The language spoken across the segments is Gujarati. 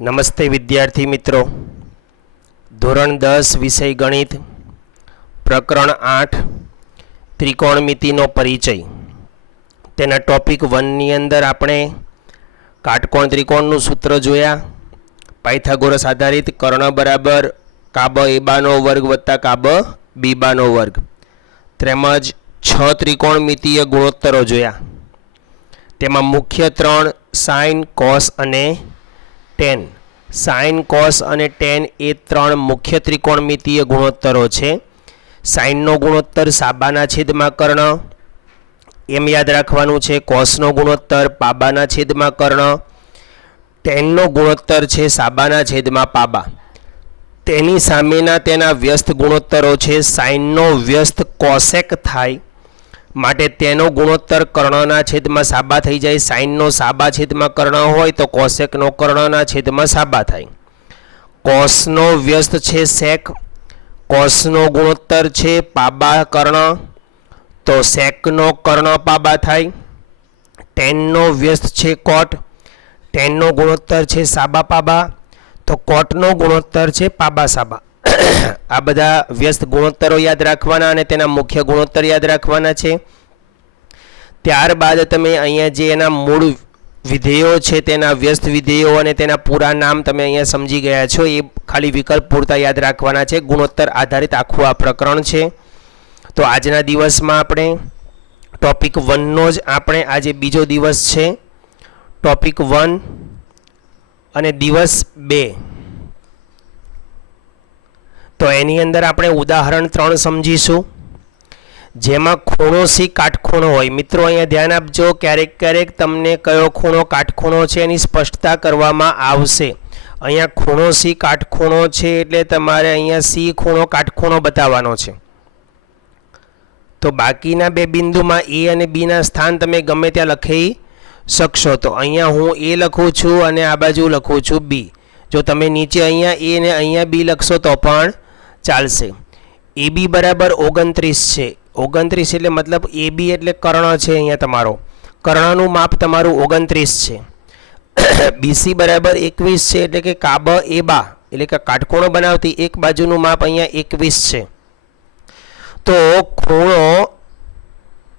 નમસ્તે વિદ્યાર્થી મિત્રો, ધોરણ 10 વિષય ગણિત, પ્રકરણ 8 ત્રિકોણમિતિનો પરિચય. તેના ટોપિક 1 ની અંદર આપણે કાટકોણ ત્રિકોણનું સૂત્ર જોયા. પાયથાગોરસ આધારિત કર્ણ બરાબર કાબ એબાનો વર્ગ વત્તા કાબ બીબાનો વર્ગ, તેમજ 6 ત્રિકોણમિતિય ગુણોત્તરો જોયા. તેમાં મુખ્ય 3 સાઇન, કોસ અને ટેન. સાઇન, કોસ અને ટેન એ 3 મુખ્ય ત્રિકોણમિતિય ગુણોત્તરો છે. સાઇનનો ગુણોત્તર સાબાના છેદમાં કર્ણ એમ યાદ રાખવાનું છે. કોસનો ગુણોત્તર પાબાના છેદમાં કર્ણ. ટેનનો ગુણોત્તર છે સાબાના છેદમાં પાબા. તેની સામેના તેના વ્યસ્ત ગુણોત્તરો છે. સાઇનનો વ્યસ્ત કોસેક થાય માટે તેનો ગુણોત્તર કર્ણના છેદમાં સાબા થઈ જાય. સાઇનનો સાબા છેદમાં કર્ણ હોય તો કોસેકનો કર્ણના છેદમાં સાબા થાય. કોસનો વ્યસ્ત છે સેક, કોસનો ગુણોત્તર છે પાબા કર્ણ તો સેકનો કર્ણ પાબા થાય. ટેનનો વ્યસ્ત છે કોટ, ટેનનો ગુણોત્તર છે સાબા પાબા તો કોટનો ગુણોત્તર છે પાબા સાબા. આ બધા વ્યસ્ત ગુણોત્તરો યાદ રાખવાના અને તેના મુખ્ય ગુણોત્તર યાદ રાખવાના છે. ત્યારબાદ તમે અહીંયા જે એના મૂળ વિધેયો છે તેના વ્યસ્ત વિધેયો અને તેના પૂરા નામ તમે અહીંયા સમજી ગયા છો. એ ખાલી વિકલ્પ પૂરતા યાદ રાખવાના છે. ગુણોત્તર આધારિત આખું આ પ્રકરણ છે. તો આજના દિવસમાં આપણે ટોપિક 1નો જ આપણે આજે બીજો દિવસ છે. ટોપિક 1 અને દિવસ 2. તો એની અંદર આપણે ઉદાહરણ 3 સમજીશું, જેમાં ખૂણો સી કાટખૂણો હોય. મિત્રો અહીંયા ધ્યાન આપજો, ક્યારેક ક્યારેક તમને કયો ખૂણો કાટખૂણો છે એની સ્પષ્ટતા કરવામાં આવશે. અહીંયા ખૂણો સી કાટખૂણો છે એટલે તમારે અહીંયા સી ખૂણો કાટખૂણો બતાવવાનો છે. તો બાકીના બે બિંદુમાં એ અને બીના સ્થાન તમે ગમે ત્યાં લખી શકશો. તો અહીંયા હું એ લખું છું અને આ બાજુ લખું છું બી. જો તમે નીચે અહીંયા એ ને અહીંયા બી લખશો તો પણ ચાલશે. એ બી બરાબર 29 છે. 29 એટલે મતલબ એ બી એટલે કર્ણ છે. અહીંયા તમારો કર્ણનું માપ તમારું 29 છે. બીસી બરાબર 21 છે એટલે કે કાબ એ બા એટલે કે કાટખૂણો બનાવતી એક બાજુનું માપ અહીંયા 21 છે. તો ખૂણો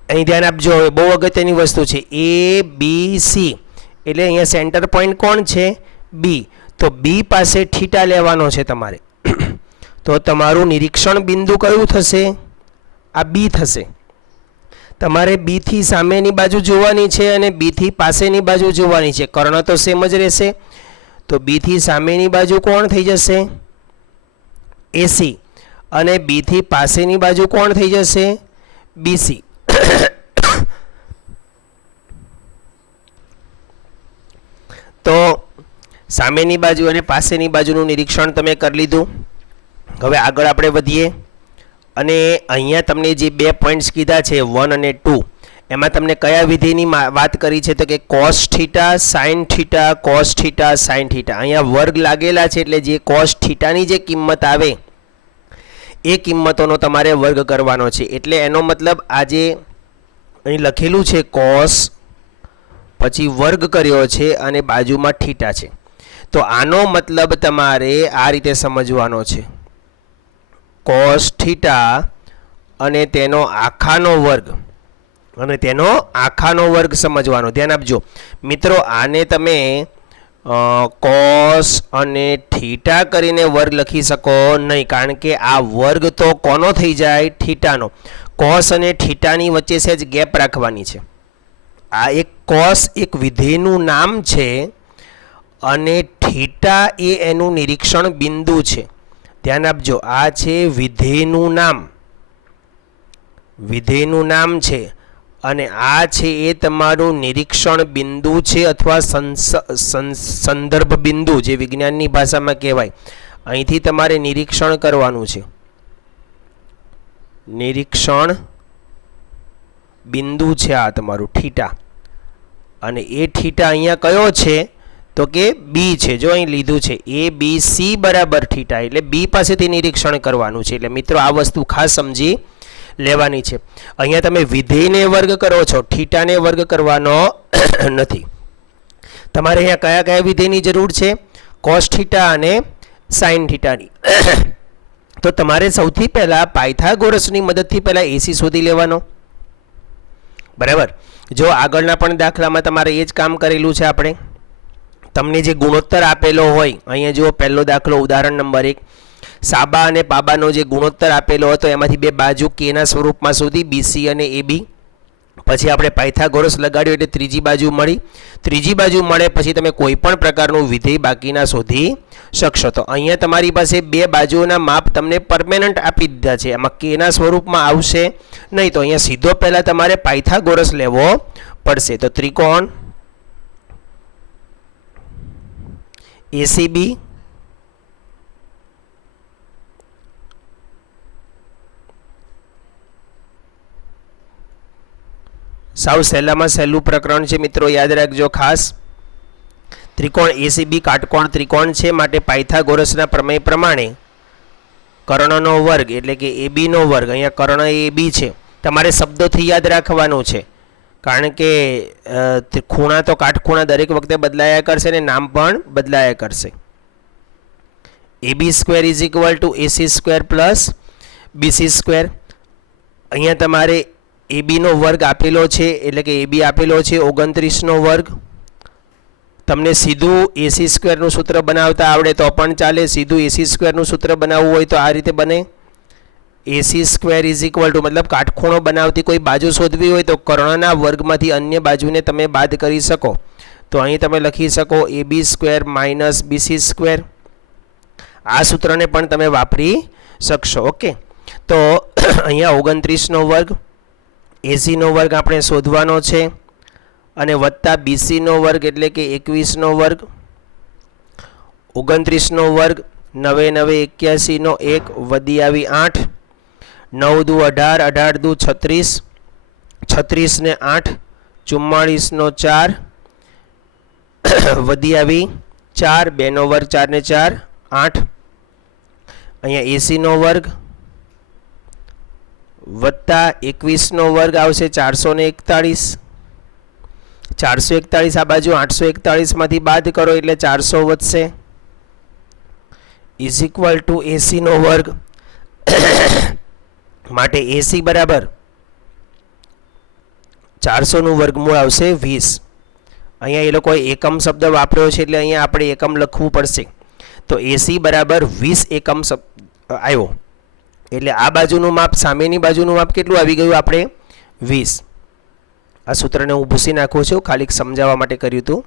અહીં ધ્યાન આપજો, હવે બહુ અગત્યની વસ્તુ છે. એ બી સી એટલે અહીંયા સેન્ટર પોઈન્ટ કોણ છે? બી. તો બી પાસે થીટા લેવાનો છે તમારે. તો તમારું નિરીક્ષણ બિંદુ કયું થશે? આ બી થશે. તમારે બી થી સામેની બાજુ જોવાની છે અને બી થી પાસેની બાજુ જોવાની છે. કર્ણ તો સેમ જ રહેશે. તો બી થી સામેની બાજુ કોણ થઈ જશે? એસી. અને બી થી પાસેની બાજુ કોણ થઈ જશે? બીસી. તો સામેની બાજુ અને પાસેની બાજુનું નિરીક્ષણ તમે કરી લીધું. હવે આગળ આપણે વધીએ અને અહીંયા તમને જે 2 પોઈન્ટ્સ કીધા છે 1 અને 2, એમાં તમને કયા વિધેયની વાત કરી છે? તો કે cos theta sine theta, cos theta sine theta. અહીંયા વર્ગ લાગેલા છે એટલે જે કોસ થીટાની જે કિંમત આવે એ કિંમતોનો તમારે વર્ગ કરવાનો છે. એટલે એનો મતલબ આ જે અહીં લખેલું છે કોસ પછી વર્ગ કર્યો છે અને બાજુમાં થીટા છે. તો આનો મતલબ તમારે આ રીતે સમજવાનો છે. કોસ થીટા અને તેનો આખાનો વર્ગ અને તેનો આખાનો વર્ગ સમજવાનો. ધ્યાન આપજો મિત્રો, આને તમે કોસ અને થીટા કરીને વર્ગ લખી શકો નહીં, કારણ કે આ વર્ગ તો કોનો થઈ જાય? થીટાનો. કોસ અને થીટાની વચ્ચે સહેજ ગેપ રાખવાની છે. આ એક કોસ એક વિધેયનું નામ છે અને થીટા એ એનું નિરીક્ષણ બિંદુ છે. ધ્યાન આપજો, આ છે વિધેયનું નામ, વિધેયનું નામ છે અને આ છે એ તમારું નિરીક્ષણ બિંદુ છે અથવા સંદર્ભ બિંદુ જે વિજ્ઞાનની ભાષામાં કહેવાય. અહીંથી તમારે નિરીક્ષણ કરવાનું છે. નિરીક્ષણ બિંદુ છે આ તમારું થીટા. અને એ થીટા અહીંયા કયો છે? તો કે બી છે. જો અહીં લીધું છે એ બી સી બરાબર થીટા એટલે બી પાસેથી નિરીક્ષણ કરવાનું છે. એટલે મિત્રો આ વસ્તુ ખાસ સમજી લેવાની છે. અહીંયા તમે વિધેયને વર્ગ કરો છો, થીટાને વર્ગ કરવાનો નથી. તમારે અહીંયા કયા કયા વિધેયની જરૂર છે? કોસ થીટા અને સાઇન થીટાની. તો તમારે સૌથી પહેલાં પાયથાગોરસની મદદથી પહેલાં એસી શોધી લેવાનો. બરાબર. જો આગળના પણ દાખલામાં તમારે એ જ કામ કરેલું છે આપણે. તમને જે ગુણોત્તર આપેલો હોય, અહીંયા જુઓ પહેલો દાખલો ઉદાહરણ નંબર 1, સાબા અને પાબાનો જે ગુણોત્તર આપેલો હતો એમાંથી બે બાજુ કેના સ્વરૂપમાં શોધી, બીસી અને એબી. પછી આપણે પાયથાગોરસ લગાડ્યો એટલે ત્રીજી બાજુ મળી. ત્રીજી બાજુ મળે પછી તમે કોઈ પણ પ્રકારનું વિધેય બાકીના શોધી શકશો. તો અહીંયા તમારી પાસે બે બાજુઓના માપ તમને પરમેનન્ટ આપી દીધા છે, એમાં કેના સ્વરૂપમાં આવશે નહીં. તો અહીંયા સીધો પહેલાં તમારે પાયથાગોરસ લેવો પડશે. તો ત્રિકોણ એસીબી સાવ સહેલામાં સહેલું પ્રકરણ છે મિત્રો, યાદ રાખજો ખાસ. ત્રિકોણ એસીબી કાટકોણ ત્રિકોણ છે, માટે પાયથાગોરસના પ્રમેય પ્રમાણે કર્ણનો વર્ગ એટલે કે એબીનો વર્ગ, અહીંયા કર્ણ એબી છે, તમારે શબ્દોથી યાદ રાખવાનું છે. કારણ કે ખૂણા તો કાટખૂણા દરેક વખતે બદલાયા કરશે અને નામ પણ બદલાયા કરશે. AB² = AC² + BC². અહીંયા તમારે એબીનો વર્ગ આપેલો છે એટલે કે એબી આપેલો છે 29નો વર્ગ. તમને સીધું AC² નું સૂત્ર બનાવતા આવડે તો પણ ચાલે, સીધું AC² નું સૂત્ર બનાવવું હોય તો આ રીતે બને. AC² = મતલબ કાટખૂણો બનાવતી કોઈ બાજુ શોધવી હોય તો કર્ણના વર્ગમાંથી અન્ય બાજુને તમે બાદ કરી શકો. તો અહીં તમે લખી શકો AB² - BC². આ સૂત્રને પણ તમે વાપરી શકશો. ઓકે. તો અહીંયા 29નો વર્ગ, એસીનો વર્ગ આપણે શોધવાનો છે અને વત્તા બીસીનો વર્ગ એટલે કે 21નો વર્ગ, 29નો વર્ગ, 9 × 9 = 81નો 1 વધી આવી 8, 9 × 2 = 18, 18 × 2 = 36, 36 ને 8 44નો 4 વધી આવી 4, 2નો વર્ગ 4 ને 4 8. અહીંયા એસીનો વર્ગ વત્તા 21નો વર્ગ આવશે 441, 441 આ બાજુ 841 માંથી બાદ કરો એટલે 400 વધશે, = એસીનો વર્ગ. માટે એસી બરાબર 400નું વર્ગમૂળ આવશે 20. અહીંયા એ લોકોએ એકમ શબ્દ વાપર્યો છે એટલે અહીંયા આપણે એકમ લખવું પડશે. તો એસી બરાબર 20 એકમ આવ્યો. એટલે આ બાજુનું માપ સામેની બાજુનું માપ કેટલું આવી ગયું આપણે 20. આ સૂત્રને હું ભૂસી નાખું છું, ખાલી સમજાવવા માટે કર્યું હતું.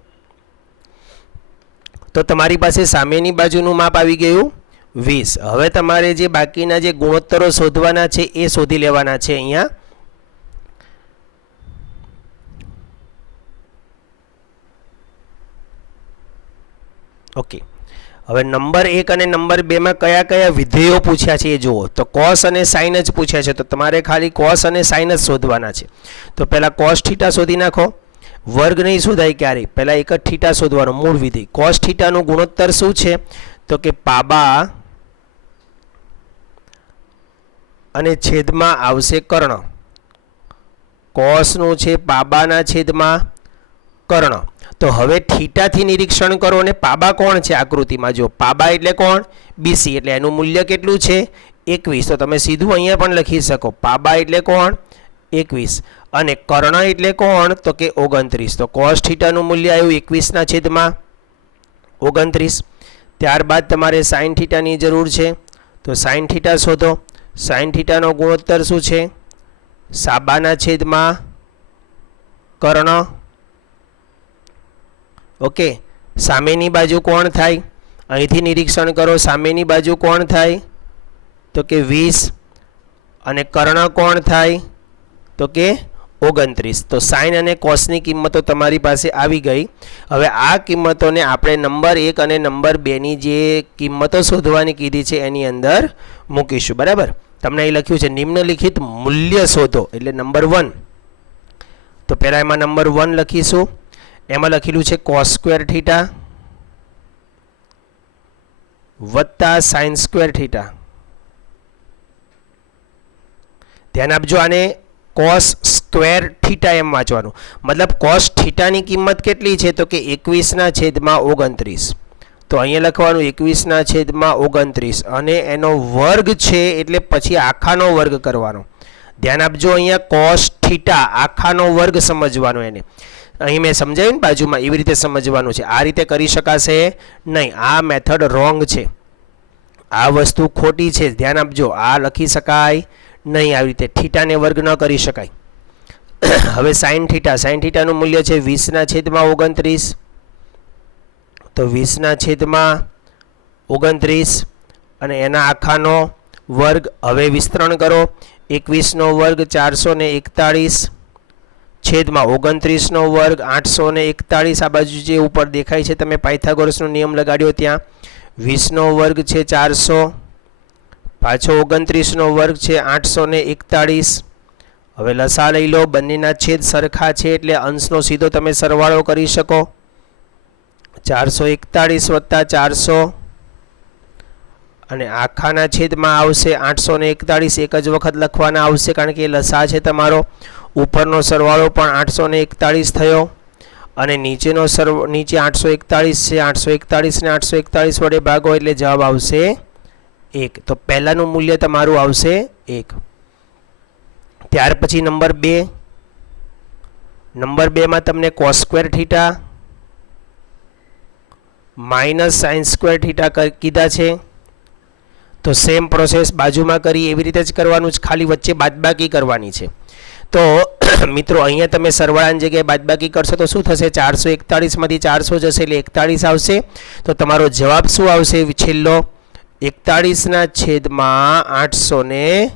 તો તમારી પાસે સામેની બાજુનું માપ આવી ગયું 20. હવે તમારે જે બાકીના જે ગુણોત્તરો શોધવાના છે એ શોધી લેવાના છે અહીંયા. ઓકે. હવે નંબર 1 અને નંબર 2 માં કયા કયા વિધેયો પૂછ્યા છે એ જુઓ. તો કોસ અને સાઇન જ પૂછ્યા છે, તો તમારે ખાલી કોસ અને સાઇન જ શોધવાના છે. તો પહેલાં કોસ થીટા શોધી નાખો. વર્ગ નહીં શોધાય ક્યારેય, પહેલાં એક જ થીટા શોધવાનો મૂળ વિધેય. કોસ થીટાનું ગુણોત્તર શું છે તો કે પાબા અને છેદમાં આવશે કર્ણ. કોસનું છે પાબાના છેદમાં કર્ણ. તો હવે થીટાથી નિરીક્ષણ કરો અને પાબા કોણ છે આકૃતિમાં જો, પાબા એટલે કોણ બીસી, એટલે એનું મૂલ્ય કેટલું છે 21. તો તમે સીધું અહીંયા પણ લખી શકો પાબા એટલે કોણ 21 અને કર્ણ એટલે કોણ તો કે 29. તો કોસ થીટાનું મૂલ્ય આવ્યું 21 ના છેદમાં 29. ત્યારબાદ તમારે સાઇન થીટાની જરૂર છે. તો સાઇન થીટા શોધો. સાઇન થીટાનો ગુણોત્તર શું છે સાબાના છેદમાં કર્ણ. ઓકે. સામેની બાજુ કોણ થાય અહીંથી નિરીક્ષણ કરો, સામેની બાજુ કોણ થાય તો કે 20 અને કર્ણ કોણ થાય તો કે 29. તો સાઇન અને કોસની કિંમતો તમારી પાસે આવી ગઈ. હવે આ કિંમતોને આપણે નંબર 1 અને નંબર 2ની જે કિંમતો શોધવાની કીધી છે એની અંદર મૂકીશું. બરાબર. તમને અહીં લખ્યું છે નિમ્નલિખિત મૂલ્ય શોધો એટલે નંબર 1. તો પહેલાં એમાં નંબર 1 લખીશું. એમાં લખેલું છે cos² થીટા વત્તા sin² થીટા. ધ્યાન આપજો, આને cos² થીટા એમ વાંચવાનું. મતલબ cos થીટાની કિંમત કેટલી છે તો કે 21 ના છેદમાં 29. તો અહીંયા લખવાનું 21/29 અને એનો વર્ગ છે એટલે પછી આખાનો વર્ગ કરવાનો. ધ્યાન આપજો, અહીંયા cos થીટા આખાનો વર્ગ સમજવાનો. એને અહીં મેં સમજાવ્યું ને બાજુમાં, એવી રીતે સમજવાનું છે. આ રીતે કરી શકાશે નહીં, આ મેથડ રોંગ છે, આ વસ્તુ ખોટી છે. ધ્યાન આપજો, આ લખી શકાય નહીં આવી રીતે, થીટાને વર્ગ ન કરી શકાય. હવે સાઇન થીટાનું મૂલ્ય છે 20/29. તો 20/29 અને એના આખાનો વર્ગ. હવે વિસ્તરણ કરો, 21 નો વર્ગ 441 છેદમાં 29 નો વર્ગ 841. આ બાજુ જે ઉપર દેખાય છે તમે પાયથાગોરસનો નિયમ લગાડ્યો ત્યાં. 20 નો વર્ગ છે 400, પાછો 29 નો વર્ગ છે 841. હવે લસા લઈ લો, બંનેના છેદ સરખા છે એટલે અંશનો સીધો તમે સરવાળો કરી શકો. 441 વત્તા 400 અને આખાના છેદમાં આવશે 841. એક જ વખત લખવાના આવશે કારણ કે એ લસા છે તમારો. ઉપરનો સરવાળો પણ 841 થયો અને નીચે 841 છે. 841 ને 841 વડે ભાગો એટલે જવાબ આવશે 1. તો પહેલાનું મૂલ્ય તમારું આવશે 1. ત્યાર પછી નંબર 2 માં તમને cos square theta minus sine square theta કીધા છે. તો સેમ પ્રોસેસ બાજુમાં કરી એવી રીતે જ કરવાનું છે, ખાલી વચ્ચે બાદબાકી કરવાની છે. તો મિત્રો અહીંયા તમે સરવાળાની જગ્યાએ બાદબાકી કરશો તો શું થશે? 441 માંથી 400 જશે એટલે 41 આવશે. તો તમારો જવાબ શું આવશે છેલ્લો? 41/841.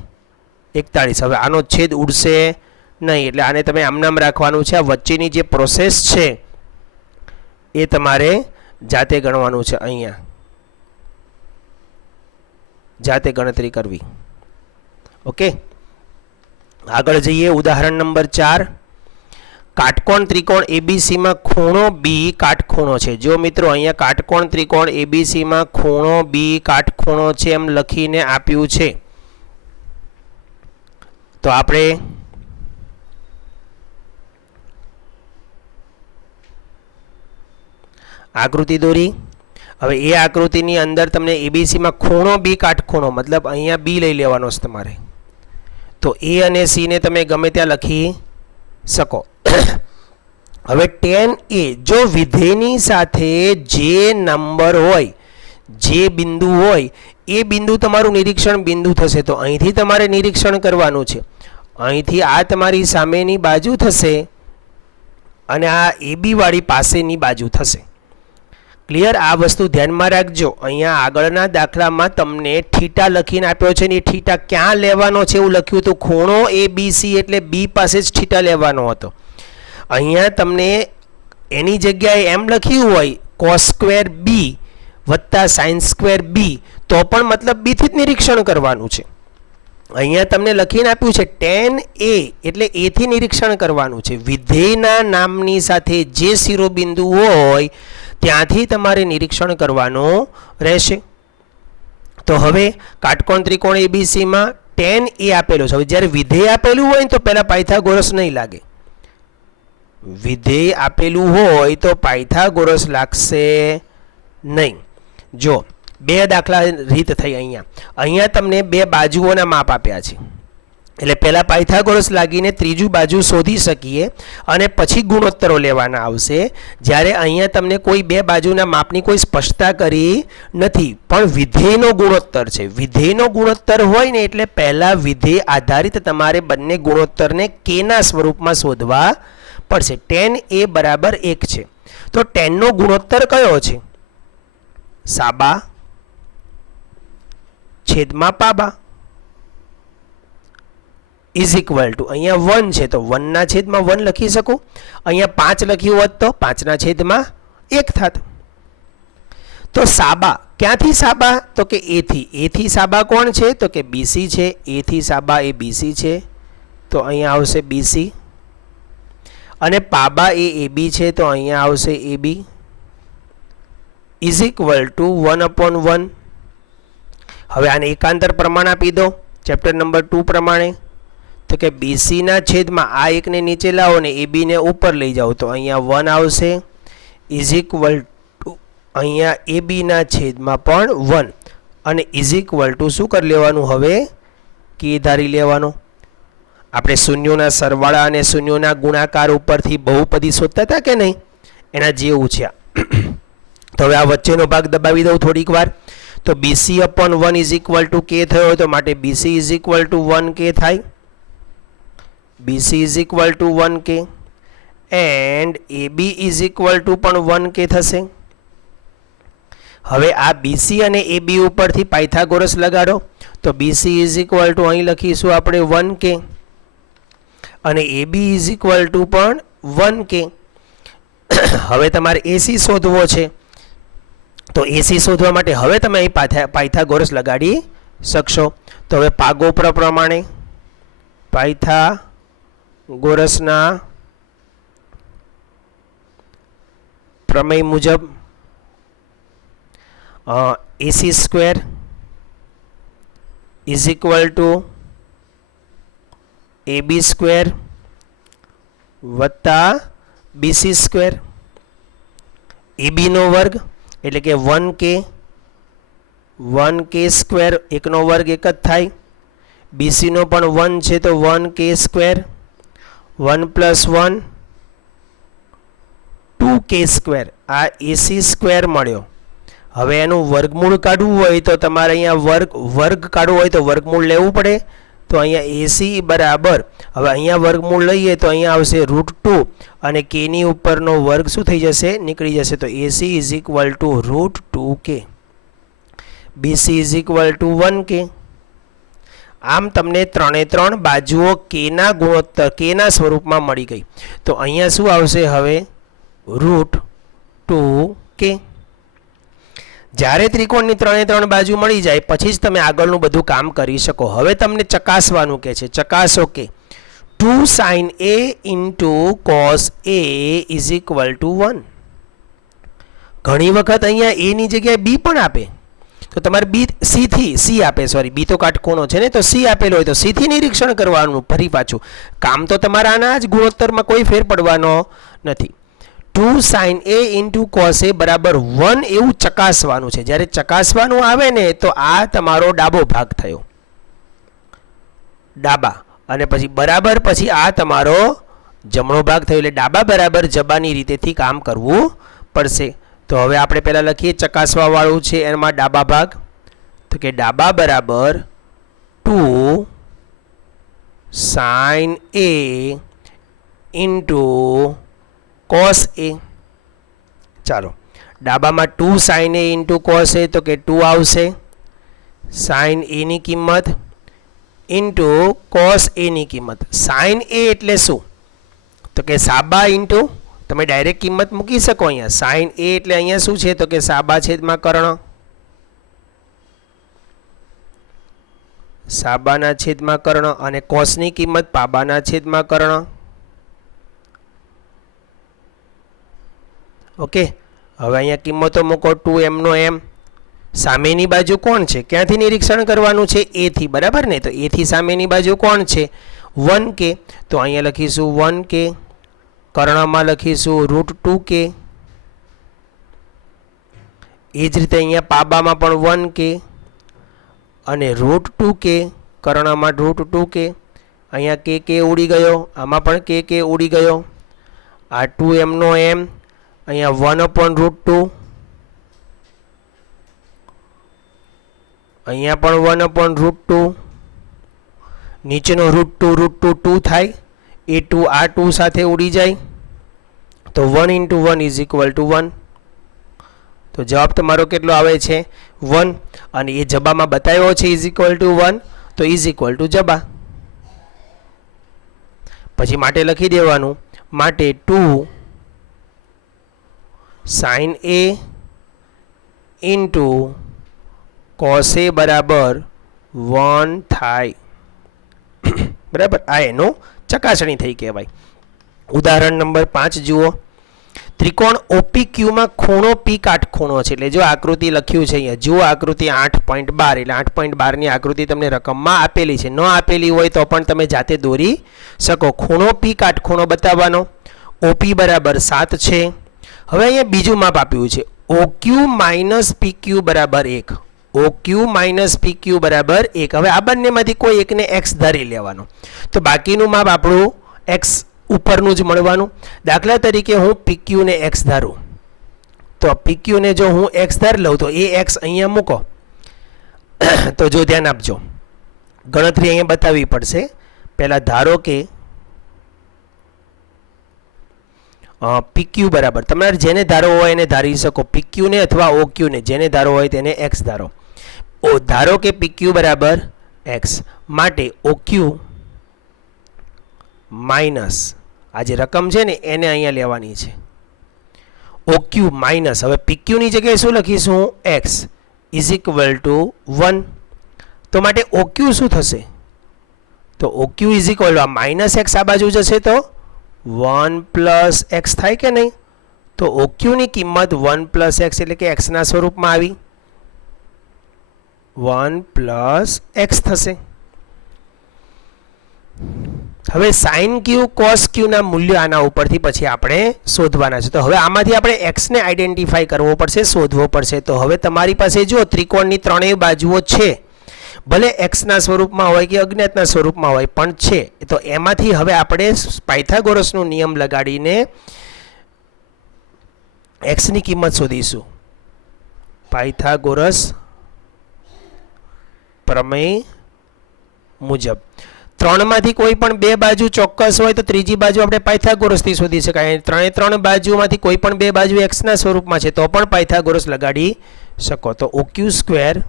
હવે આનો છેદ ઉડશે નહીં એટલે આને તમે આમનામ રાખવાનું છે. આ વચ્ચેની જે પ્રોસેસ છે એ તમારે જાતે ગણવાનું છે, અહીંયા જાતે ગણતરી કરવી. ઓકે, આગળ જઈએ. ઉદાહરણ નંબર 4. કાટકોણ ત્રિકોણ ABC માં ખૂણો B કાટખૂણો છે. જો મિત્રો અહીંયા કાટકોણ ત્રિકોણ ABC માં ખૂણો B કાટખૂણો છે એમ લખીને આપ્યું છે. તો આપણે આકૃતિ દોરી. હવે એ આકૃતિની અંદર તમને ABC માં ખૂણો B કાટખૂણો મતલબ અહીંયા B લઈ લેવાનો છે તમારે. તો A અને C ને તમે ગમે ત્યાં લખી શકો. હવે tan A જો વિધેયની સાથે જે નંબર હોય, જે બિંદુ હોય એ બિંદુ તમારું નિરીક્ષણ બિંદુ થશે. તો અહીંથી તમારે નિરીક્ષણ કરવાનું છે. અહીંથી આ તમારી સામેની બાજુ થશે અને આ AB વાળી પાસેની બાજુ થશે. ક્લિયર? આ વસ્તુ ધ્યાનમાં રાખજો. અહીંયા આગળના દાખલામાં તમને થીટા લખીને આપ્યો છે ને એ થીટા ક્યાં લેવાનો છે એવું લખ્યું હતું. ખૂણો ABC એટલે B પાસે જ થીટા લેવાનો હતો. અહીંયા તમને એની જગ્યાએ એમ લખ્યું હોય cos સ્ક્વેર B વત્તા sin સ્ક્વેર B તો પણ મતલબ B થી જ નિરીક્ષણ કરવાનું છે. અહીંયા તમને લખીને આપ્યું છે tan A એટલે A થી નિરીક્ષણ કરવાનું છે. વિધેયના નામની સાથે જે શિરોબિંદુ હોય ત્યાંથી તમારે નિરીક્ષણ કરવાનું રહેશે. તો હવે કાટકોણ ત્રિકોણ ABC માં tan A આપેલો છે. હવે જ્યારે વિધેય આપેલું હોય તો પહેલા પાયથાગોરસ નહીં લાગે. વિધેય આપેલું હોય તો પાયથાગોરસ લાગશે નહીં. જો બે દાખલા રીત થઈ. અહીંયા તમને બે બાજુઓના માપ આપ્યા છે એટલે પહેલા પાયથાગોરસ લાગીને ત્રીજું બાજુ શોધી શકીએ અને પછી ગુણોત્તરો લેવાના આવશે. જ્યારે અહીંયા તમને કોઈ બે બાજુના માપની કોઈ સ્પષ્ટતા કરી નથી પણ વિધેયનો ગુણોત્તર છે. વિધેયનો ગુણોત્તર હોય ને એટલે પહેલા વિધેય આધારિત તમારે બંને ગુણોત્તરને કેના સ્વરૂપમાં શોધવા પડશે. tan A બરાબર 1 છે તો tan નો ગુણોત્તર કયો છે? સાબા છેદમાં પાબા ઇઝ ઇક્વલ ટુ અહીંયા 1 છે તો 1 ના છેદમાં 1 લખી શકું. અહીંયા 5 લખ્યું હોત તો 5 ના છેદમાં 1 થાત. તો સાબા ક્યાંથી સાબા? તો કે A થી સાબા કોણ છે? તો કે BC છે. A થી સાબા એ BC છે તો અહીંયા આવશે BC અને પાબા એ AB છે તો અહીંયા આવશે AB ઇઝ ઇક્વલ ટુ 1/1. હવે આને એકાંતર પ્રમાણ આપી દો ચેપ્ટર નંબર 2 પ્રમાણે. તો કે BC ના છેદમાં આ એકને નીચે લાવો ને AB ને ઉપર લઈ જાઓ તો અહીંયા 1 આવશે ઇઝ ઇક્વલ ટુ અહીંયા એ બીના છેદમાં પણ 1 અને ઇઝ ઇક્વલ ટુ શું કરી લેવાનું હવે કે ધારી લેવાનો. આપણે શૂન્યોના સરવાળા અને શૂન્યોના ગુણાકાર ઉપરથી બહુપદી શોધતા હતા કે નહીં, એના જેવું છે. તો હવે આ વચ્ચેનો ભાગ દબાવી દઉં થોડીક વાર. તો BC upon 1 is equal to કે થયો, તો માટે BC is equal to 1K થાય. BC is equal to 1K and AB is equal to પણ 1K થશે. હવે આ BC અને AB ઉપરથી પાયથાગોરસ લગાડો. તો BC ઇઝ ઇક્વલ ટુ અહીં લખીશું આપણે 1K અને AB ઇઝ ઇક્વલ ટુ પણ 1K. હવે તમારે AC શોધવો છે, તો AC શોધવા માટે હવે તમે અહીં પાયથાગોરસ લગાડી શકશો. તો હવે પાગોપર પ્રમાણે પાયથાગોરસના પ્રમેય મુજબ AC square is equal to AB square વત્તા BC સ્ક્વેર. AB નો વર્ગ એટલે કે 1K સ્ક્વેર, એકનો વર્ગ એક જ થાય. BC નો પણ 1 છે તો 1K સ્ક્વેર, 1 + 1 2K સ્ક્વેર. આ AC સ્ક્વેર મળ્યો. હવે એનું વર્ગમૂળ કાઢવું હોય તો તમારે અહીંયા વર્ગ કાઢવું હોય તો વર્ગમૂળ લેવું પડે. તો અહીંયા AC બરાબર, હવે અહીંયા વર્ગમૂળ લઈએ તો અહીંયા આવશે √2 અને K ની ઉપરનો વર્ગ શું થઈ જશે, નીકળી જશે. તો AC is equal to √2K, BC is equal to 1K. આમ તમને 3 બાજુઓ Kના ગુણોત્તર Kના સ્વરૂપમાં મળી ગઈ. તો અહીંયા શું આવશે હવે √2K. જ્યારે ત્રિકોણની 3 બાજુ મળી જાય પછી જ તમે આગળનું બધું કામ કરી શકો. હવે તમને ચકાસવાનું કે છે, ચકાસો કે 2 sin A into cos A is equal to 1. ઘણી વખત અહીંયા A ની જગ્યાએ B પણ આપે, તો તમારે C આપે, સોરી B તો કાટખૂણો છે ને, તો C આપેલો હોય તો C થી નિરીક્ષણ કરવાનું. ફરી પાછું કામ તો તમારા આના જ ગુણોત્તરમાં કોઈ ફેર પડવાનો નથી. 2 sin A into cos A બરાબર 1 એવું ચકાસવાનું છે. જ્યારે ચકાસવાનું આવે ને તો આ તમારો ડાબો ભાગ થયો, ડાબા, અને પછી બરાબર પછી આ તમારો જમણો ભાગ થયો. એટલે ડાબા બરાબર જબાની રીતેથી કામ કરવું પડશે. તો હવે આપણે પહેલાં લખીએ ચકાસવા વાળું છે એમાં ડાબા ભાગ. તો કે ડાબા બરાબર 2 sin A into cos A. ચાલો, ડાબામાં 2 sin A into cos A, તો કે 2 આવશે. sin A ની કિંમત ઇન્ટુ cos A ની કિંમત. sin A એટલે શું, તો કે સાબા ઇન્ટુ, તમે ડાયરેક્ટ કિંમત મૂકી શકો અહીંયા. sin A એટલે અહીંયા શું છે, તો કે સાબા છેદમાં કર્ણ, સાબાના છેદમાં કર્ણ, અને cos ની કિંમત પાબાના છેદમાં કર્ણ. ઓકે, હવે અહીંયા કિંમતો મૂકો. 2m નો m. સામેની બાજુ કોણ છે, ક્યાંથી નિરીક્ષણ કરવાનું છે, A થી, બરાબર ને. તો A થી સામેની બાજુ કોણ છે, 1K. તો અહીંયા લખીશું 1K, કર્ણમાં લખીશું √2K. એ જ રીતે અહીંયા પાબામાં પણ 1K અને √2K, કર્ણમાં √2K. અહીંયા K ઉડી ગયો, આમાં પણ K ઉડી ગયો. આ 2m નો m, અહીંયા 1/√2, અહીંયા પણ 1/√2, નીચેનો √2 2 થાય, એ 2 આ 2 સાથે ઉડી જાય. તો 1 × 1 ઇઝ ઇક્વલ ટુ 1. તો જવાબ તમારો કેટલો આવે છે, 1. અને એ જબામાં બતાવ્યો છે ઇઝ ઇક્વલ ટુ 1, તો ઇઝ ઇક્વલ ટુ જબા. પછી માટે લખી દેવાનું, માટે 2 sin A into cos A બરાબર 1 થાય. બરાબર, આ એનો ચકાસણી થઈ કહેવાય. ઉદાહરણ નંબર 5 જુઓ. ત્રિકોણ OPQ માં ખૂણો P કાટખૂણો છે. એટલે જો આકૃતિ લખ્યું છે અહીંયા, જુઓ આકૃતિ 8.12, એટલે 8.12 ની આકૃતિ તમને રકમમાં આપેલી છે. ન આપેલી હોય તો પણ તમે જાતે દોરી શકો. ખૂણો P કાટખૂણો બતાવવાનો. OP બરાબર 7 છે. હવે અહીંયા બીજું માપ આપ્યું છે, OQ માઇનસ PQ બરાબર 1. OQ માઇનસ PQ બરાબર 1. હવે આ બંનેમાંથી કોઈ એકને x ધારી લેવાનો, તો બાકીનું માપ આપણું x ઉપરનું જ મળવાનું. દાખલા તરીકે હું PQ ને x ધારું, તો PQ ને જો હું x ધારી લઉં તો એ x અહીંયા મૂકો. તો જો ધ્યાન આપજો, ગણતરી અહીંયા બતાવવી પડશે. પહેલાં ધારો કે PQ બરાબર, તમારે જેને ધારો હોય એને ધારી શકો, PQ ને અથવા OQ ને, જેને ધારો હોય તેને x ધારો. ધારો કે PQ બરાબર x, માટે OQ માઇનસ આ જે રકમ છે ને એને અહીંયા લેવાની છે. OQ માઇનસ, હવે PQ ની જગ્યાએ શું લખીશું? x is equal to 1. તો માટે OQ શું થશે? તો OQ ઇઝ ઇક્વલ ટુ આ માઇનસ x આ બાજુ જશે તો 1 પ્લસ x થાય કે નહીં? તો OQ ની કિંમત 1 પ્લસ x એટલે કે x ના સ્વરૂપમાં આવી 1 પ્લસ x થશે. હવે સાઇન ક્યુ કોસ ક્યુ ના મૂલ્યો આના ઉપરથી પછી આપણે શોધવાના છે. તો હવે આમાંથી આપણે x ને આઈડેન્ટિફાઈ કરવો પડશે, શોધવો પડશે. તો હવે તમારી પાસે જો ત્રિકોણની ત્રણેય બાજુઓ છે, ભલે x ના સ્વરૂપમાં હોય કે અજ્ઞાતના સ્વરૂપમાં હોય પણ છે, તો એમાંથી હવે આપણે પાયથાગોરસનો નિયમ લગાડીને x ની કિંમત શોધીશું. પાયથાગોરસ પ્રમેય મુજબ ત્રણમાંથી કોઈ પણ બે બાજુ ચોક્કસ હોય તો ત્રીજી બાજુ આપણે પાયથાગોરસથી શોધી શકાય. ત્રણ બાજુમાંથી કોઈ પણ બે બાજુ x ના સ્વરૂપમાં છે તો પણ પાયથાગોરસ લગાડી શકો. તો OQ square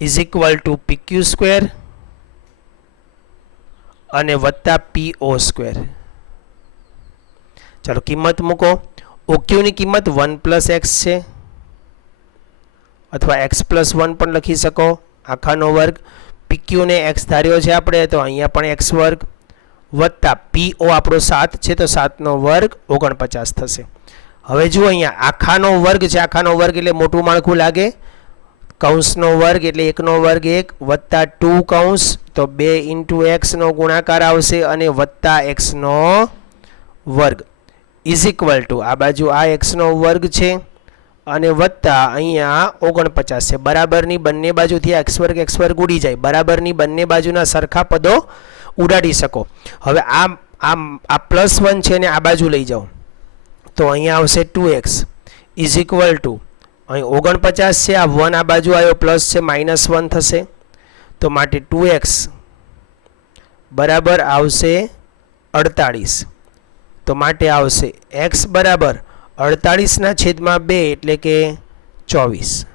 is equal to PQ square અને વત્તા PO સ્ક્વેર. ચાલો કિંમત મૂકો. OQ ની કિંમત 1 પ્લસ x છે, અથવા x પ્લસ 1 પણ લખી શકો, આખાનો વર્ગ. PQ ને x ધાર્યો છે આપણે, તો અહીંયા પણ x વર્ગ વત્તા PO આપણો 7 છે તો 7 નો વર્ગ 49 થશે. હવે જુઓ અહીંયા આખાનો વર્ગ છે, આખાનો વર્ગ એટલે મોટું માળખું લાગે. કૌંસનો વર્ગ એટલે 1 નો વર્ગ 1 વત્તા 2 કૌંસ તો 2 ઇન્ટુ x નો ગુણાકાર આવશે અને વત્તા x નો વર્ગ ઇઝ ઇક્વલ ટુ આ બાજુ આ x નો વર્ગ છે અને વત્તા અહીંયા 49 છે. બરાબરની બંને બાજુથી x વર્ગ ઉડી જાય, બરાબરની બંને બાજુના સરખા પદો ઉડાડી શકો. હવે આ પ્લસ 1 છે ને આ બાજુ લઈ જાઓ તો અહીંયા આવશે 2x ઇઝ ઇક્વલ ટુ અહીં 49 છે, આ 1 આ બાજુ આવ્યો પ્લસ છે -1 થશે. તો માટે 2x બરાબર આવશે 48. તો માટે આવશે x બરાબર 48 ના છેદમાં 2 એટલે કે 24.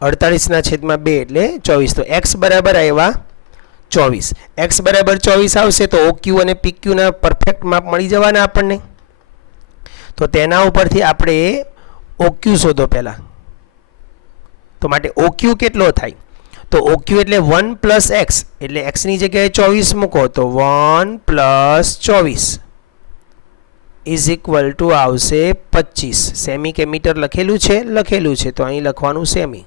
48 ના છેદમાં 2 એટલે 24. તો x બરાબર આવ્યા 24. x બરાબર 24 આવશે તો OQ અને PQ ના પરફેક્ટ માપ મળી જવાના આપણને. તો તેના ઉપરથી આપણે OQ શોધો પહેલા. તો માટે OQ કેટલો થાય? તો OQ એટલે 1 પ્લસ x એટલે x ની જગ્યાએ 24 મૂકો તો 1 પ્લસ 24 ઇઝ ઇક્વલ ટુ આવશે 25. સેમી કે મીટર લખેલું છે? લખેલું છે, તો અહીં લખવાનું સેમી.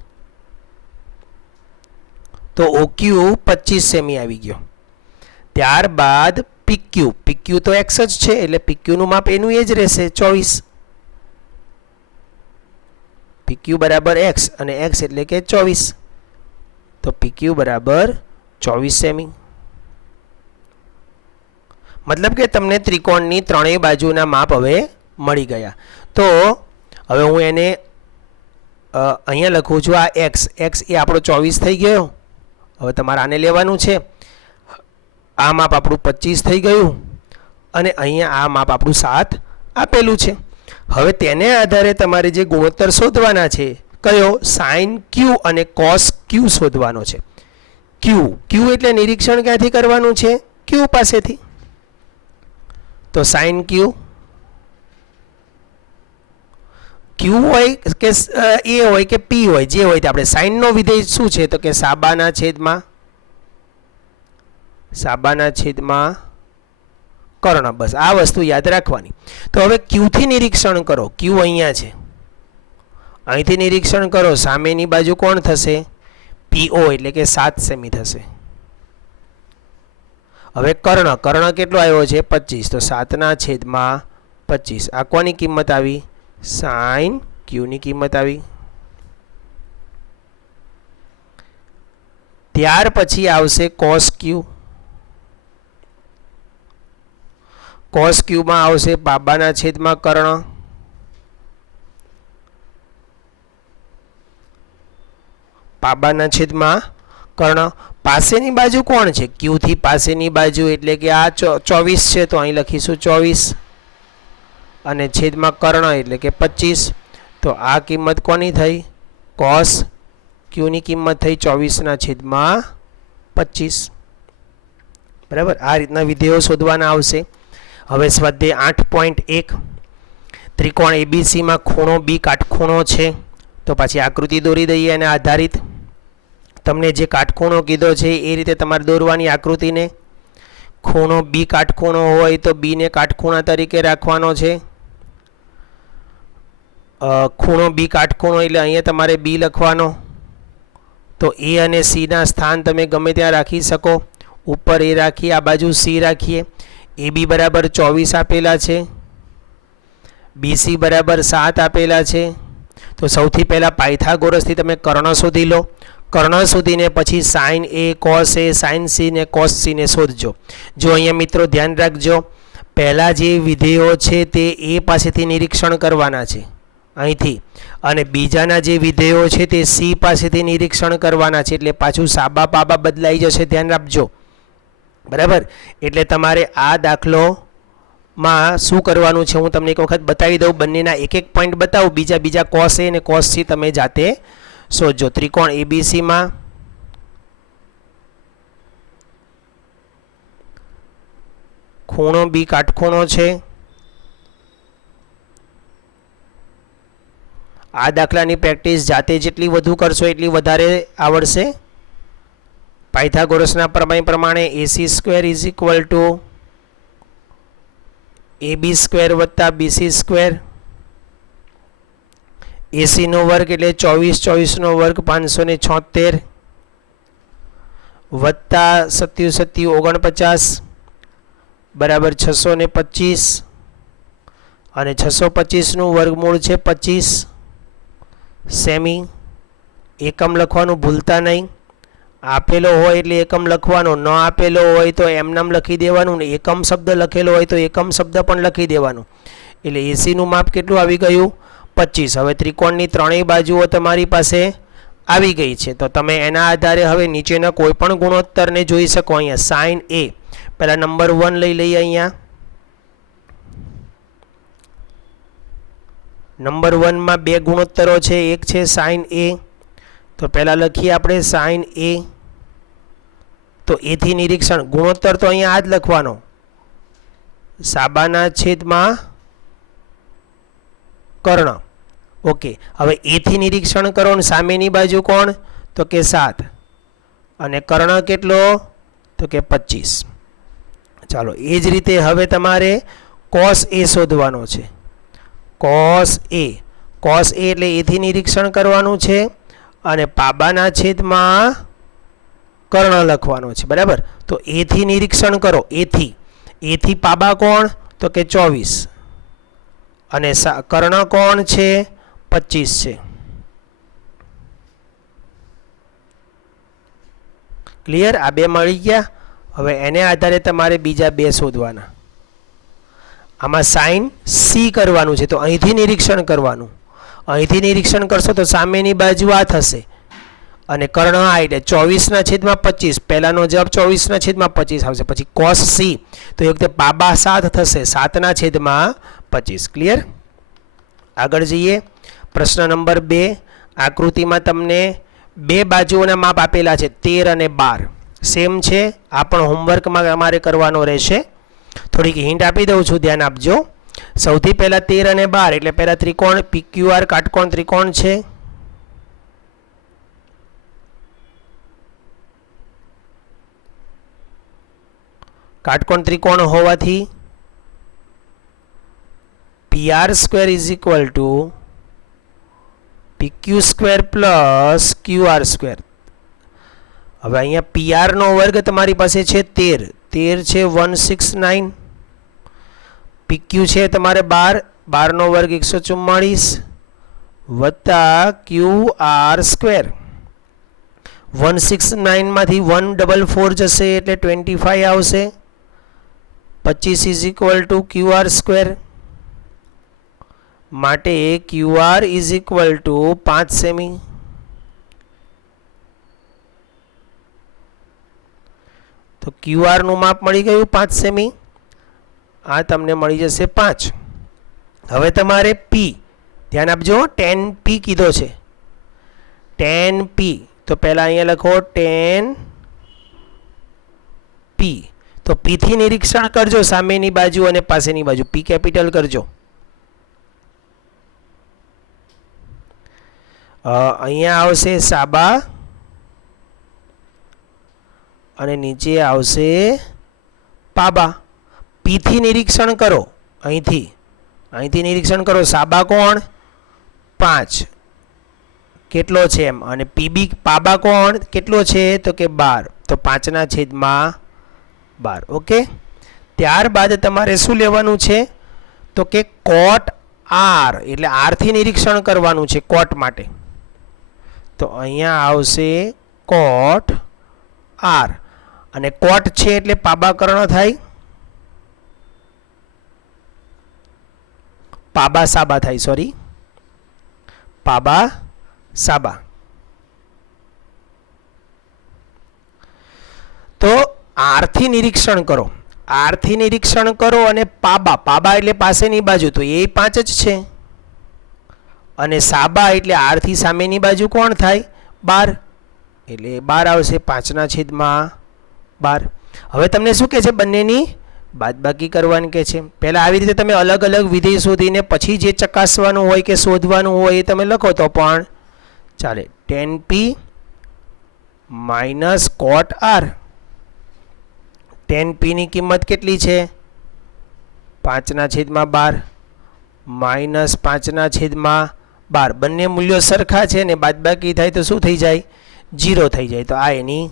તો OQ 25 સેમી આવી ગયો. ત્યારબાદ PQ તો x જ છે એટલે PQ નું માપ એનું એ જ રહેશે 24. PQ બરાબર x અને x એટલે કે 24. તો PQ બરાબર 24 સેમી. મતલબ કે તમને ત્રિકોણની ત્રણેય બાજુના માપ હવે મળી ગયા. તો હવે હું એને અહીંયા લખું છું. આ x એ આપણો 24 થઈ ગયો. હવે તમારે આને લેવાનું છે. આ માપ આપણું 25 થઈ ગયું અને અહીંયા આ માપ આપણું 7 આપેલું છે. હવે તેને આધારે તમારે જે ગુણોત્તર શોધવાના છે કયો? સાઇન Q અને કોસ Q શોધવાનો છે. Q એટલે નિરીક્ષણ ક્યાંથી કરવાનું છે? Q પાસેથી. તો સાઇન Q હોય કે A હોય કે P હોય, જે હોય તે આપણે સાઇનનો વિધેય શું છે? તો કે સાબાના છેદમાં કર્ણ. બસ આ વસ્તુ યાદ રાખવાની. તો હવે Q થી નિરીક્ષણ કરો. Q અહીંયા છે, અહીંથી નિરીક્ષણ કરો. સામેની બાજુ કોણ થશે? PO એટલે કે 7 સેમી થશે. હવે કર્ણ કર્ણ કેટલો આવ્યો છે 25, તો 7/25. આ કોની કિંમત આવી? સાઇન ક્યુની કિંમત આવી. ત્યાર પછી આવશે કોસ ક્યુ. કોસ ક્યુમાં આવશે પાબાના છેદમાં કર્ણ. પાબાના છેદમાં કર્ણ. પાસેની બાજુ કોણ છે? ક્યુ થી પાસેની બાજુ એટલે કે આ 24 છે, તો અહીં લખીશું 24 અને છેદમાં કર્ણ એટલે કે 25. તો આ કિંમત કોની થઈ? કોસ ક્યુની કિંમત થઈ 24/25. બરાબર. આ રીતના વિધેયો શોધવાના આવશે. હવે સ્વાધ્યાય 8.1 ત્રિકોણ એબીસીમાં ખૂણો બી કાટખૂણો છે. તો પછી આકૃતિ દોરી દઈએ અને આધારિત તમને જે કાટખૂણો કીધો છે એ રીતે તમારે દોરવાની આકૃતિને. ખૂણો બી કાટખૂણો હોય તો બીને કાટખૂણા તરીકે રાખવાનો છે. ખૂણો બી કાટખૂણો એટલે અહીંયા તમારે બી લખવાનો. તો એ અને સીના સ્થાન તમે ગમે ત્યાં રાખી શકો. ઉપર એ રાખીએ, આ બાજુ સી રાખીએ. એ બી બરાબર 24 આપેલા છે, બીસી બરાબર 7 આપેલા છે. તો સૌથી પહેલાં પાયથાગોરસથી તમે કર્ણ શોધી લો. કર્ણ શોધીને પછી સાઇન એ, કોસ એ, સાઇન સી ને કોસ સી ને શોધજો. જો અહીંયા મિત્રો ધ્યાન રાખજો, પહેલાં જે વિધેયો છે તે એ પાસેથી નિરીક્ષણ કરવાના છે અહીંથી, અને બીજાના જે વિધેયો છે તે સી પાસેથી નિરીક્ષણ કરવાના છે. એટલે પાછું સાબા પાબા બદલાઈ જશે, ધ્યાન રાખજો. બરાબર. એટલે તમારે આ દાખલોમાં શું કરવાનું છે હું તમને એક વખત બતાવી દઉં. બંનેના એક એક પોઈન્ટ બતાવું, બીજા કોસ એ અને કોસ સી તમે જાતે શોધજો. ત્રિકોણ એબીસીમાં ખૂણો બી કાટખૂણો છે. આ દાખલાની પ્રેક્ટિસ જાતે જેટલી વધુ કરશો એટલી વધારે આવડશે. પાયથાગોરસના પ્રમેય પ્રમાણે AC² = AB² + BC². AC નો વર્ગ એટલે 24 નો વર્ગ 576 વત્તા 77 49 બરાબર 625, અને 625 નું વર્ગમૂળ છે 25 સેમી. એકમ લખવાનું ભૂલતા નહીં. આપેલો હોય એટલે એકમ લખવાનો, ન આપેલો હોય તો એમનામ લખી દેવાનું, ને એકમ શબ્દ લખેલો હોય તો એકમ શબ્દ પણ લખી દેવાનું. એટલે એસીનું માપ કેટલું આવી ગયું? 25. હવે ત્રિકોણની ત્રણેય બાજુઓ તમારી પાસે આવી ગઈ છે. તો તમે એના આધારે હવે નીચેના કોઈ પણ ગુણોત્તરને જોઈ શકો. અહીંયા સાઇન એ, પહેલાં નંબર 1 લઈ લઈએ. અહીંયા નંબર 1માં બે ગુણોત્તરો છે. એક છે સાઇન એ, તો પહેલાં લખીએ આપણે સાઇન એ. તો એથી નિરીક્ષણ ગુણોત્તર તો અહીંયા આ જ લખવાનો, સાબાના છેદમાં કર્ણ. ઓકે. હવે એથી નિરીક્ષણ કરો ને સામેની બાજુ કોણ? તો કે 7, અને કર્ણ કેટલો? તો કે 25. ચાલો, એ જ રીતે હવે તમારે કોસ એ શોધવાનો છે. કોસ એ એટલે એથી નિરીક્ષણ કરવાનું છે, અને પાબાના છેદમાં કર્ણ લખવાનો છે. બરાબર. તો એથી નિરીક્ષણ કરો. એથી પાબા કોણ? તો કે 24, અને કર્ણ કોણ છે? 25 છે. ક્લિયર? આ બે મળી ગયા. હવે એને આધારે તમારે બીજા બે શોધવાના. આમાં સાઇન સી કરવાનું છે, તો અહીંથી નિરીક્ષણ કરવાનું. અહીંથી નિરીક્ષણ કરશો તો સામેની બાજુ આ થશે, અને કર્ણ આ એટલે 24/25. પહેલાનો જવાબ 24/25 આવશે. પછી કોસ સી, તો એ વખતે પાબા 7 થશે, 7/25. ક્લિયર? આગળ જઈએ. પ્રશ્ન નંબર 2. આકૃતિમાં તમને બે બાજુઓના માપ આપેલા છે, 13 અને 12. સેમ છે. આ પણ હોમવર્કમાં અમારે કરવાનો રહેશે. થોડીક હિન્ટ આપી દઉં છું, ધ્યાન આપજો. સૌથી પહેલાં 13 અને 12 એટલે પહેલાં ત્રિકોણ PQR કાટકોણ ત્રિકોણ છે. કાટકોણ ત્રિકોણ હોવાથી PR² = PQ² + QR². હવે અહીંયા PR નો વર્ગ તમારી પાસે છે 13, 13 છે 169, PQ છે તમારે 12, 12 નો વર્ગ 144 વત્તા QR², 169 માંથી 144 જશે એટલે 25 આવશે, 25 ઇઝ ઇક્વલ ટુ QR², માટે QR is equal to 5 semi. તો QR નું માપ મળી ગયું 5 સેમી, આ તમને મળી જશે 5. હવે તમારે P ધ્યાન આપજો, 10P કીધો છે, 10P. તો પહેલા અહીંયા લખો 10P. તો P થી નિરીક્ષણ કરજો સામેની બાજુ અને પાસેની બાજુ, P કેપિટલ કરજો. અહીંયા આવશે સાબા અને નીચે આવશે પાબા. P થી નિરીક્ષણ કરો, અહીંથી નિરીક્ષણ કરો. સાબા કોણ 5 કેટલો છે એમ, અને પીબી પાબા કોણ કેટલો છે તો કે 12, તો 5/12. ઓકે. ત્યારબાદ તમારે શું લેવાનું છે તો કે કોટ R, એટલે R થી નિરીક્ષણ કરવાનું છે કોટ માટે. તો અહીંયા આવશે કોટ R, અને કોટ છે એટલે પાબા કર્ણ થાય, પાબા સાબા થાય, સોરી, પાબા સાબા. તો R થી નિરીક્ષણ કરો, R થી નિરીક્ષણ કરો અને પાબા એટલે પાસેની બાજુ, તો એ 5 જ છે, અને સાબા એટલે R થી સામેની બાજુ કોણ થાય 12, એટલે 12 આવશે 5/12. હવે તમને શું કહે છે, બંનેની બાદબાકી કરવાની કહે છે. પહેલા આવી રીતે તમે અલગ અલગ વિધેય શોધીને પછી જે ચકાસવાનું હોય કે શોધવાનું હોય એ તમે લખો તો પણ ચાલે. 10P માઇનસ કોટ R, 10P ની કિંમત કેટલી છે 5/12 માઇનસ 5/12. બંને મૂલ્યો સરખા છે ને બાદબાકી થાય તો શું થઈ જાય 0 થઈ જાય, તો આ એની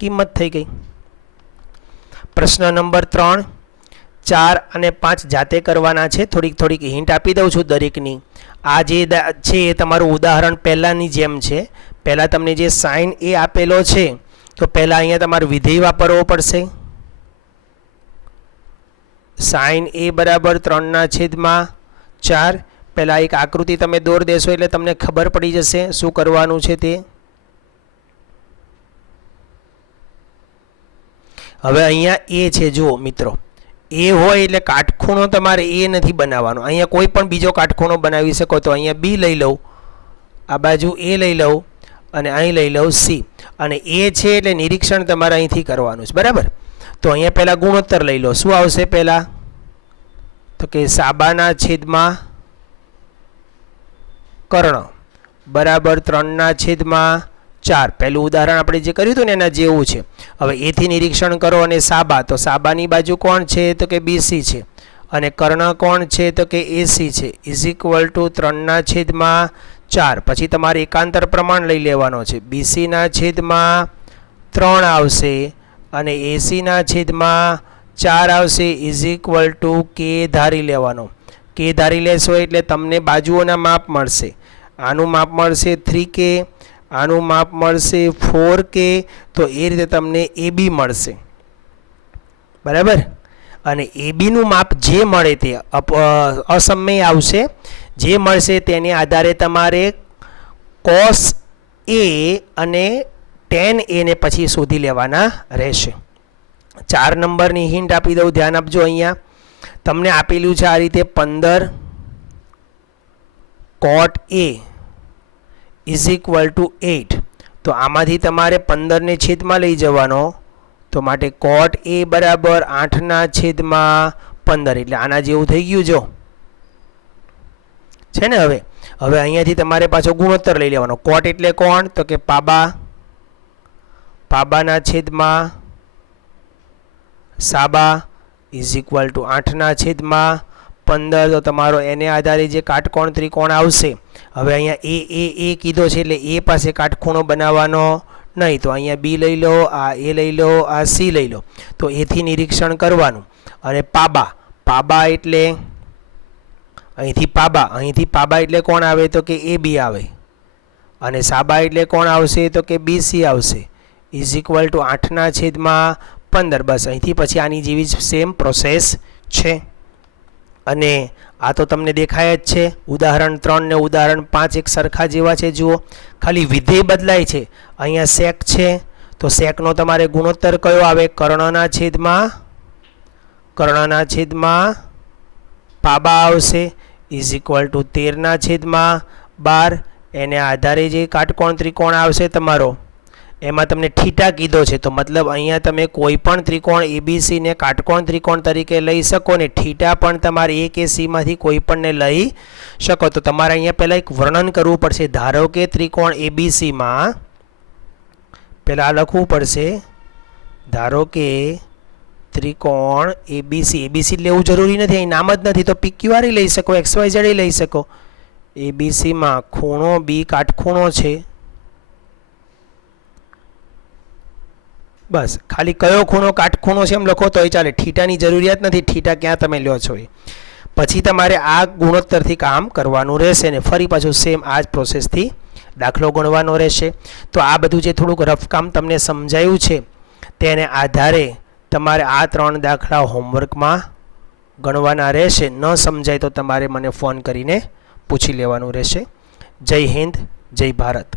કિંમત થઈ ગઈ. પ્રશ્ન નંબર 3, 4 અને 5 જાતે કરવાના છે. થોડીક હિન્ટ આપી દઉં છું દરેકની. આ જે છે એ તમારું ઉદાહરણ પહેલાંની જેમ છે. પહેલાં તમને જે સાઇન એ આપેલો છે તો પહેલાં અહીંયા તમારે વિધેય વાપરવો પડશે. સાઇન એ બરાબર 3/4. પહેલાં એક આકૃતિ તમે દોર દેશો એટલે તમને ખબર પડી જશે શું કરવાનું છે તે. હવે અહીંયા એ છે, જુઓ મિત્રો, એ હોય એટલે કાટખૂણો તમારે એ નથી બનાવવાનો. અહીંયા કોઈ પણ બીજો કાટખૂણો બનાવી શકો. તો અહીંયા બી લઈ લઉં, આ બાજુ એ લઈ લઉં અને અહીં લઈ લઉં સી, અને એ છે એટલે નિરીક્ષણ તમારે અહીંથી કરવાનું છે, બરાબર. તો અહીંયા પહેલાં ગુણોત્તર લઈ લો. શું આવશે પહેલાં તો કે સાબાના છેદમાં કર્ણ બરાબર 3/4. પહેલું ઉદાહરણ આપણે જે કર્યું હતું ને એના જેવું છે. હવે એથી નિરીક્ષણ કરો અને સાબા, તો સાબાની બાજુ કોણ છે તો કે BC છે, અને કર્ણ કોણ છે તો કે AC છે, ઇઝ ઇક્વલ ટુ 3/4. પછી તમારે એકાંતર પ્રમાણ લઈ લેવાનો છે. BC/3 આવશે અને AC/4 આવશે, ઇઝ ઇક્વલ ટુ K ધારી લેવાનો. K ધારી લેશો એટલે તમને બાજુઓના માપ મળશે. આનું માપ મળશે 3K, આનું માપ મળશે 4K. તો એ રીતે તમને AB મળશે, બરાબર. અને AB નું માપ જે મળે તે અસમય આવશે. જે મળશે તેને આધારે તમારે cos A અને tan A ને પછી શોધી લેવાના રહેશે. 4 નંબરની હિન્ટ આપી દઉં, ધ્યાન આપજો. અહીંયા તમને આપેલું છે આ રીતે 15 cot A is equal to 8. તો આમાંથી તમારે 15 ને છેદમાં લઈ જવાનો. તો માટે કોટ A બરાબર 8/15, એટલે આના જેવું થઈ ગયું જો છે ને. હવે અહીંયાથી તમારે પાછો ગુણોત્તર લઈ લેવાનો. કોટ એટલે કોણ તો કે પાબાના છેદમાં સાબા ઇઝ ઇક્વલ ટુ 8/15. તો તમારો એને આધારે જે કાટકોણ ત્રિકોણ આવશે. હવે અહીંયા એ કીધો છે એટલે એ પાસે કાટખૂણો બનાવવાનો નહીં. તો અહીંયા બી લઈ લો, આ એ લઈ લો, આ સી લઈ લો. તો એથી નિરીક્ષણ કરવાનું. અને પાબા, પાબા એટલે અહીંથી પાબા એટલે કોણ આવે? તો કે એ બી આવે. અને સાબા એટલે કોણ આવશે? તો કે બી સી આવશે. Is equal to 8/15. બસ અહીંથી પછી આની જેવી જ સેમ પ્રોસેસ છે. અને આ તો તમને દેખાય જ છે. ઉદાહરણ 3 ને ઉદાહરણ 5 એક સરખા જેવા છે. જુઓ, ખાલી વિધેય બદલાય છે. અહીંયા સેક છે, તો સેકનો તમારે ગુણોત્તર કયો આવે? કર્ણના છેદમાં પાબા આવશે. Is equal to 13/12. એને આધારે જે કાટકોણ ત્રિકોણ આવશે તમારો, એમાં તમને થીટા કીધો છે. તો મતલબ અહીંયા તમે કોઈ પણ ત્રિકોણ એબીસી ને કાટકોણ ત્રિકોણ તરીકે લઈ શકો ને થીટા પણ તમારે એ કે સીમાંથી કોઈ પણને લઈ શકો. તો તમારે અહીંયા પહેલાં એક વર્ણન કરવું પડશે. ધારો કે ત્રિકોણ એબીસીમાં પહેલાં લખવું પડશે. ધારો કે ત્રિકોણ એબીસી લેવું જરૂરી નથી, અહીં નામ જ નથી. તો PQR લઈ શકો, XYZ લઈ શકો. એબીસીમાં ખૂણો બી કાટખૂણો છે. બસ ખાલી કયો ખૂણો કાટખૂણો છે એમ લખો તો એ ચાલે. થીટાની જરૂરિયાત નથી. થીટા ક્યાં તમે લ્યો છો એ. પછી તમારે આ ગુણોત્તરથી કામ કરવાનું રહેશે ને ફરી પાછું સેમ આ જ પ્રોસેસથી દાખલો ગણવાનો રહેશે. તો આ બધું જે થોડુંક રફ કામ તમને સમજાયું છે તેને આધારે તમારે આ 3 દાખલા હોમવર્કમાં ગણવાના રહેશે. ન સમજાય તો તમારે મને ફોન કરીને પૂછી લેવાનું રહેશે. જય હિન્દ, જય ભારત.